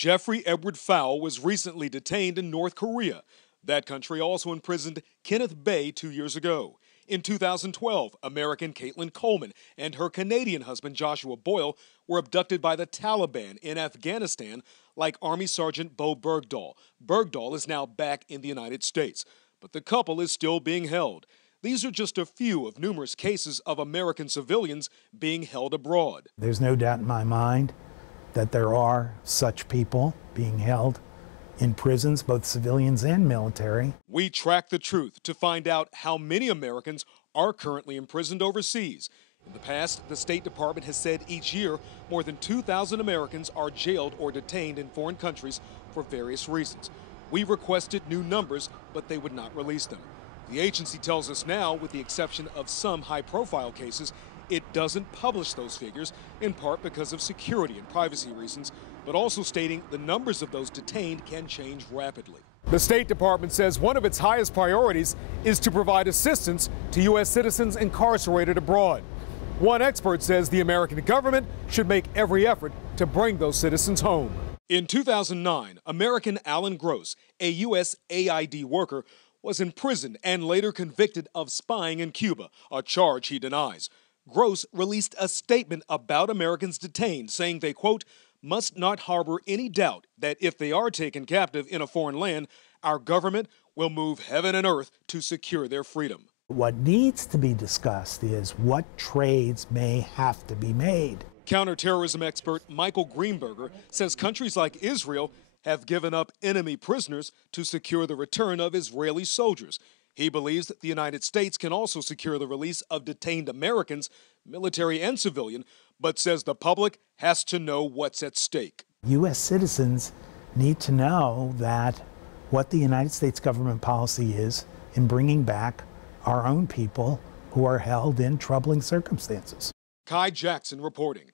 Jeffrey Edward Fowle was recently detained in North Korea. That country also imprisoned Kenneth Bay 2 years ago. In 2012, American Caitlin Coleman and her Canadian husband Joshua Boyle were abducted by the Taliban in Afghanistan, like Army Sergeant Bo Bergdahl. Bergdahl is now back in the United States, but the couple is still being held. These are just a few of numerous cases of American civilians being held abroad. There's no doubt in my mind that there are such people being held in prisons, both civilians and military. We track the truth to find out how many Americans are currently imprisoned overseas. In the past, the State Department has said each year more than 2,000 Americans are jailed or detained in foreign countries for various reasons. We requested new numbers, but they would not release them. The agency tells us now, with the exception of some high-profile cases, it doesn't publish those figures, in part because of security and privacy reasons, but also stating the numbers of those detained can change rapidly. The State Department says one of its highest priorities is to provide assistance to U.S. citizens incarcerated abroad. One expert says the American government should make every effort to bring those citizens home. In 2009, American Alan Gross, a U.S. AID worker, was imprisoned and later convicted of spying in Cuba, a charge he denies. Gross released a statement about Americans detained, saying they, quote, must not harbor any doubt that if they are taken captive in a foreign land, our government will move heaven and earth to secure their freedom. What needs to be discussed is what trades may have to be made. Counterterrorism expert Michael Greenberger says countries like Israel have given up enemy prisoners to secure the return of Israeli soldiers. He believes that the United States can also secure the release of detained Americans, military and civilian, but says the public has to know what's at stake. U.S. citizens need to know that what the United States government policy is in bringing back our own people who are held in troubling circumstances. Kai Jackson reporting.